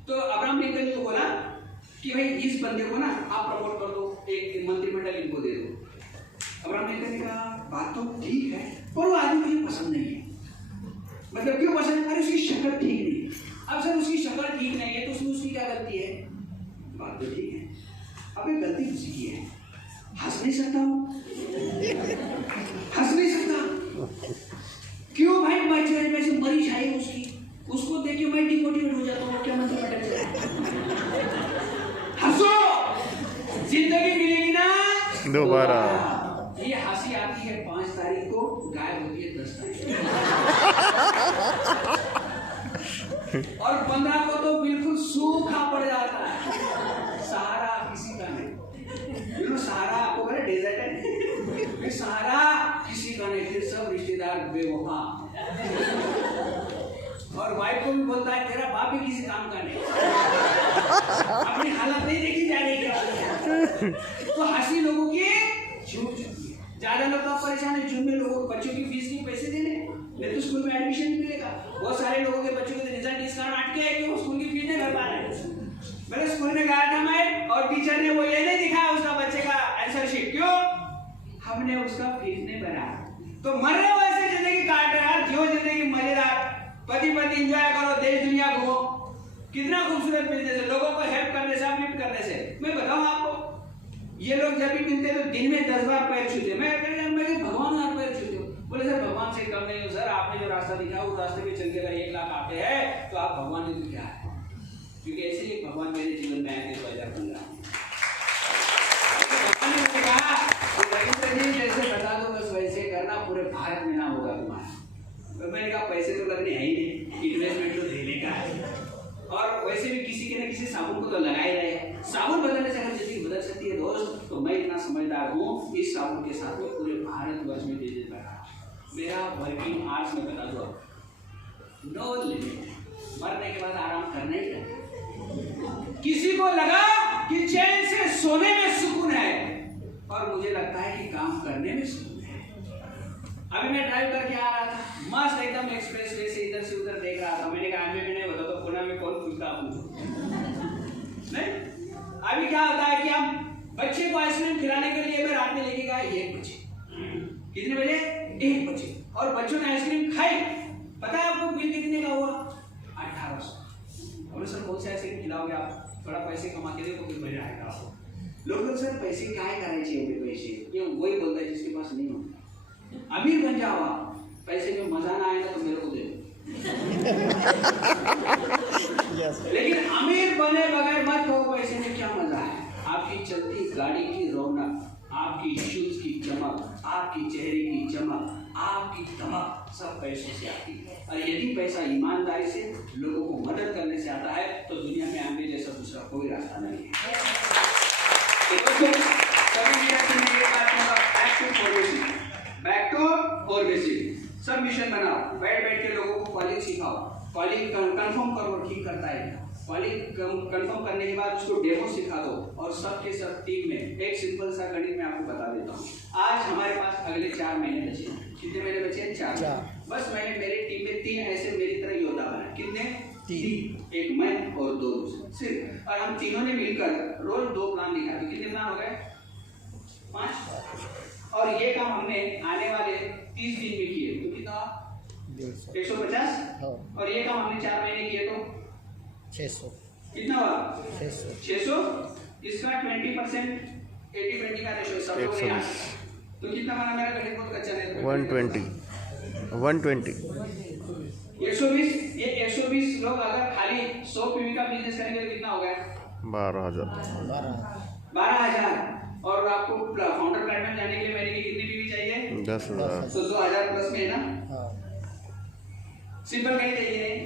तो अब्राहम लिंकन ने बोला कि भाई इस बंदे को ना आप प्रमोट कर दो, एक मंत्रिमंडल इनको दे दो। अब्राहम लिंकन ने कहा बात तो ठीक है, पर वो आदमी मुझे पसंद नहीं है। मतलब क्यों पसंद है? अरे उसकी शक्ल ठीक नहीं है। अब सर उसकी शक्ल ठीक नहीं है तो उसमें उसकी क्या गलती है? बात तो ठीक है, अब ये गलती उसी की है, हंस नहीं सकता हूँ, हंस नहीं सकता। क्यों भाई? मैं चेहरे में से मरीज आई उसकी, उसको देख के मैं डिमोटिवेट हो जाता हूँ, क्या मतलब पटक जाए। हंसो, जिंदगी मिलेगी ना दोबारा। ये हंसी आती है 5 तारीख को, गायब होती है 10 तारीख और 15 को तो बिल्कुल सूखा पड़ जाता है। सहारा किसी का नहीं, सहारा आपको बड़ा डेजर्ट है, फिर सहारा किसी का नहीं, फिर सब रिश्तेदार बेवफा, और वाइफ को भी बोलता है तेरा बाप भी किसी काम का नहीं, अपनी हालत नहीं देखी जा रही क्या। तो हंसी लोगों की झूठ चुकी है। ज्यादा लोग तो परेशान है, झूठ में लोगों को बच्चों की फीस के पैसे देने, नहीं तो स्कूल में एडमिशन नहीं मिलेगा। बहुत सारे लोगों के बच्चों के रिजल्ट इस कारण अटके है कि वो स्कूल की फीस नहीं भर पा रहे। मैंने स्कूल में गया था मैं, और टीचर ने वो ये नहीं दिखाया उसका बच्चे का आंसर शीट, क्यों? हमने उसका फीस नहीं भरा। तो मर रहे हो ऐसे, जिंदगी काट रहे यार, जियो जिंदगी मजेदार, पति पति एंजॉय करो, देश दुनिया घूमो। कितना खूबसूरत बिजनेस है, लोगों को हेल्प करने से, अपलिफ्ट करने से। मैं बताऊं आपको, ये लोग जब भी मिलते हैं तो दिन में 10 बार पैर छूते। मैं भगवान आप पैर छूते हो, बोले सर भगवान से कम नहीं हो सर, आपने जो रास्ता दिखा उस रास्ते पे चल के अगर 1 लाख आते हैं तो आप भगवान ने तो क्या है, क्योंकि ऐसे ही भगवान मेरे जीवन में आए थे 2015 भगवान ने कहा जैसे बता दो बस वैसे करना, पूरे भारत में ना होगा तुम्हारा। तो मैंने कहा पैसे तो लगने है ही नहीं, इन्वेस्टमेंट तो देने का है, और वैसे भी किसी के ना किसी साबुन को तो लगाए रहे। साबुन बदलने से अगर जिंदगी बदल सकती है दोस्त, तो मैं इतना समझदार हूँ, इस साबुन के साथ में पूरे भारतवर्ष में बिजनेस बढ़ा। मेरा वर्किंग आवर्स में बता दो, नो लिमिट, मरने के बाद आराम करना ही करना। किसी को लगा कि चैन से सोने में सुकून है, और मुझे लगता है कि काम करने में सुकून है। अभी मैं ड्राइव करके आ रहा था, मस्त एकदम एक्सप्रेस वे से इधर से उधर देख रहा था। मैंने कहा हमें भी नहीं होता तो पुणे में कौन पूछता आपको नहीं। अभी क्या होता है कि हम बच्चे को आइसक्रीम खिलाने के लिए मैं रात में लेके गया 1 बजे। कितने बजे? 1 बजे। और बच्चों ने आइसक्रीम खाई। पता है आपको बिल कितने का हुआ? 1800। बोले सर कौन सा आइसक्रीम खिलाओगे आप, थोड़ा पैसे कमा के देखो फिर मजा आएगा आपको। लोग सर पैसे क्या कराए चाहिए पैसे, ये वही बोलता है जिसके पास नहीं होता। अमीर बन जाओ आप, पैसे में मजा ना आएगा तो मेरे को दे दो। लेकिन अमीर बने बगैर मत कहो पैसे में क्या मजा है। आपकी चलती गाड़ी की रौनक, आपकी शूज की चमक, आपकी चेहरे की चमक, आपकी दमक सब पैसों से आती है। और यदि पैसा ईमानदारी से लोगों को मदद करने से आता है तो दुनिया में आने जैसा दूसरा कोई रास्ता नहीं है। बैक टू और बेसिक, सब मिशन बनाओ, बैठ के लोगों को कॉलिंग सिखाओ, कॉलिंग कंफर्म करो ठीक करता है, कॉलिंग कंफर्म करने के बाद उसको डेमो सिखा दो, और सबके सब टीम में एक सिंपल सा गणित मैं आपको बता देता हूँ। आज हमारे पास अगले 4 महीने बचे हैं। कितने महीने बचे हैं? 4। बस मैंने मेरी टीम में 3 ऐसे मेरी तरह योद्धा बनाए। कितने? 3, एक मैं और 2 सिर्फ, और हम तीनों ने मिलकर रोज 2 प्लान लिखा। तो कितने प्लान हो गए? 5। और ये काम हमने आने वाले 30 दिन में किए तो कितना? 150। और ये काम हमने 4 महीने किए तो 600। कितना हुआ? 600। इसका 20% 80-20 का रेशो सब लोग यहाँ, तो कितना बना? मेरा गणित बहुत कच्चा है। 120। 120। ये 120 लोग अगर खाली 100 पीवी का बिजनेस करेंगे तो कितना हो गया? 12,000। 12,000। और आपको फाउंडर प्लेटफॉर्म जाने के लिए महीने की कितनी पीवी चाहिए? 10,000 तो 2,000 प्लस में है ना। हाँ सिंपल कहीं चाहिए नहीं,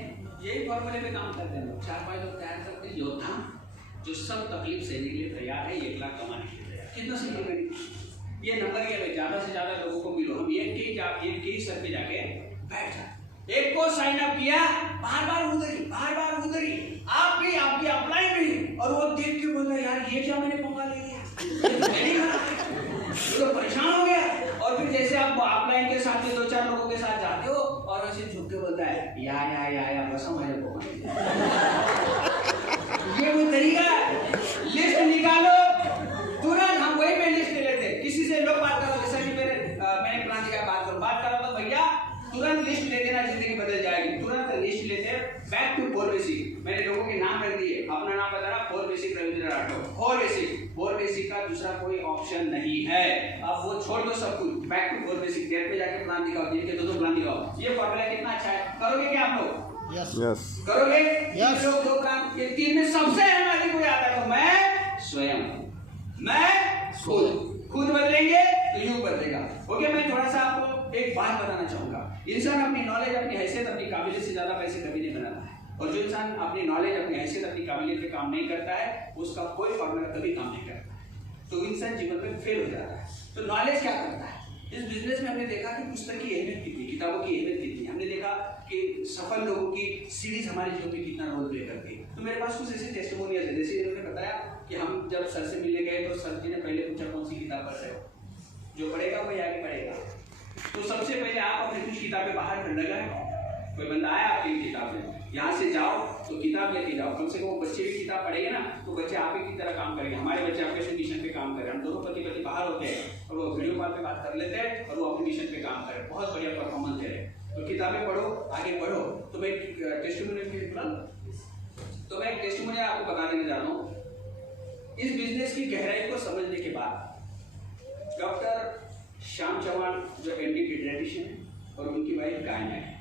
यही फॉर्मूले पे काम करते हैं लोग। 4-5 लोग तैयार करते हैं योद्धा जो सब तकलीफ सहने के लिए तैयार है, 1 लाख कमाने के लिए तैयार। कितना सिंपल करेंगे ये नंबर ये ज़्यादा से ज़्यादा लोगों को मिलो। हम एक ही सर पे जाके बैठ जाए। एक को साइन अप किया, बार बार उधरी आप भी आपकी अप्लाई भी, और वो देख के बोल रहा यार ये क्या मैंने पंगा ले लिया, तो परेशान हो गया। और फिर जैसे आप अपलाइन के साथ 2-4 लोगों के साथ जाते हो और वैसे झुक के बोलता है या बस हमारे को ये कोई तरीका है? लिस्ट निकालो तुरंत। हम वही पे लिस्ट ले लेते हैं। किसी से लोग बात करो, जैसा कि मैंने क्रांति का बात करा तो भैया तुरंत लिस्ट ले देना, जिंदगी बदल जाएगी। तुरंत लिस्ट लेते हैं। Back to 4 basic. मैंने लोगों के नाम रख दिए, अपना नाम बताना 4 बेसिक रविंद्र राठौर। 4 बेसिक का दूसरा कोई ऑप्शन नहीं है। अब वो छोड़ दो सब कुछ, बैक टू 4 बेसिक। डेट पे जाके प्लान दिखाओ, दिन के 2 प्लान दिखाओ। ये फॉर्मूला कितना अच्छा है, करोगे क्या आप लोग? यस करोगे? Yes. लोग 2 प्लान, ये 3 में सबसे अहम आदमी कोई आता है तो मैं स्वयं, मैं खुद बदलेंगे तो युग बदलेगा। ओके, मैं थोड़ा सा आपको एक बात बताना चाहूंगा। इंसान अपनी नॉलेज, अपनी हैसियत, अपनी काबिलियत से ज्यादा पैसे कभी नहीं बनाता है। और जो इंसान अपनी नॉलेज, अपनी हैसियत, अपनी काबिलियत पे काम नहीं करता है, उसका कोई फॉर्मूला कभी काम नहीं करता है, तो इंसान जीवन में फेल हो जाता है। तो नॉलेज क्या करता है? इस बिजनेस में हमने देखा कि पुस्तक की अहमियत कितनी, किताबों की अहमियत कितनी। हमने देखा कि सफल लोगों की सीरीज हमारे जीवन में कितना रोल प्ले करती है। तो मेरे पास कुछ ऐसे टेस्टिमोनियल है। जैसे इन्होंने बताया कि हम जब सर से मिलने गए तो सर जी ने पहले पूछा कौन सी किताब पढ़ रहे हो, जो पढ़ेगा वही आगे पढ़ेगा। तो सबसे पहले आप अपनी कुछ किताबें बाहर कर लगाए। कोई बंदा आया आपकी किताब में, यहाँ से जाओ तो किताब लेके जाओ। कम से कम वो बच्चे भी किताब पढ़ेंगे ना, तो बच्चे आप ही की तरह काम करेंगे। हमारे बच्चे आपके मिशन पे काम करें। हम दोनों पति बाहर होते हैं और वो वीडियो कॉल पे बात कर लेते हैं और वो अपने मिशन पे काम करें, बहुत बढ़िया परफॉर्मेंस दे रहे हैं। तो किताबें पढ़ो, आगे बढ़ो। तो मैं टेस्टिमोनियल आपको बता देने जा रहा हूँ। इस बिजनेस की गहराई को समझने के बाद डॉक्टर श्याम चौहान जो MD पीडियाट्रिशियन है और उनकी वाइफ गायना है,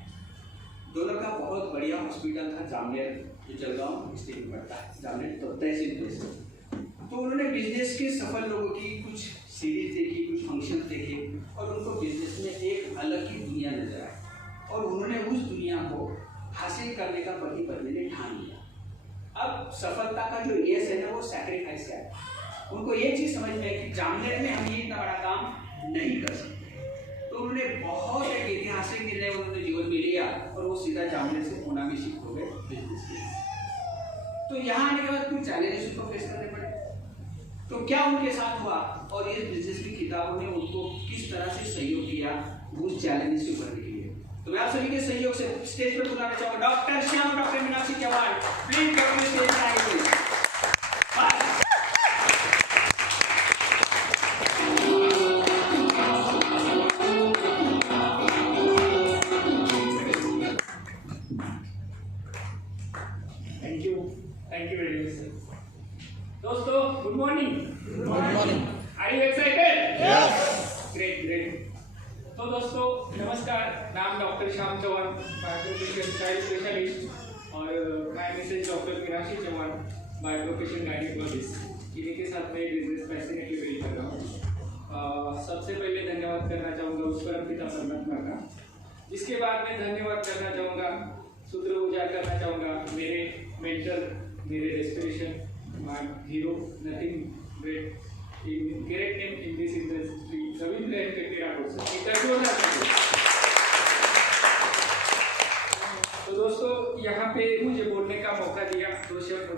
दोनों का बहुत बढ़िया हॉस्पिटल था जामनेर, जो जलगांव डिस्ट्रिक्ट में पड़ता है, जामनेर तो तहसील प्लेस। तो उन्होंने बिजनेस के सफल लोगों की कुछ सीरीज देखी, कुछ फंक्शन देखे और उनको बिजनेस में एक अलग ही दुनिया नजर आई और उन्होंने उस दुनिया को हासिल करने का पति पत्नी ने ठान लिया। अब सफलता का जो रेस है ना, वो सैक्रिफाइस है। उनको ये चीज समझ में आई कि जामनेर में हम ये इतना बड़ा काम नहीं कर सकते। तो उन्होंने बहुत एक ऐतिहासिक निर्णय उन्होंने जीवन में लिया और वो सीधा जामनेर से पूना में शिफ्ट हो गए बिजनेस के लिए। तो यहाँ आने के बाद कुछ चैलेंजेस उनको फेस करने पड़े। तो क्या उनके साथ हुआ और इस बिजनेस की किताबों ने उनको किस तरह से सहयोग किया उस चैलेंजेस से उभरने के लिए। तो मैं आप सभी के सहयोग से स्टेज पर बुलाना चाहूंगा doctor Shyam, doctor Meenakshi Chauhan. Please doctor stage पर आइए। Thank you very much, sir. दोस्तों, good morning. Good morning Are you excited? Yes Great. तो दोस्तों, नमस्कार. नाम doctor Shyam Chauhan, by profession child specialist और मैं Mrs doctor Meenakshi Chauhan, by profession gynaecologist. इन्हीं के साथ मैं बिजनेस पैशनेटली डील कर रहा हूँ। सबसे पहले धन्यवाद करना चाहूँगा उस परमपिता परमात्मा का। इसके बाद मैं धन्यवाद करना चाहूँगा, सूत्र उजागर करना चाहूँगा मेरे मेंटर, मेरे respiration, my hero, nothing great name in this industry, Ravindra Rathore sir. तो दोस्तों, यहाँ पे मुझे बोलने का मौका दिया, 2 शब्द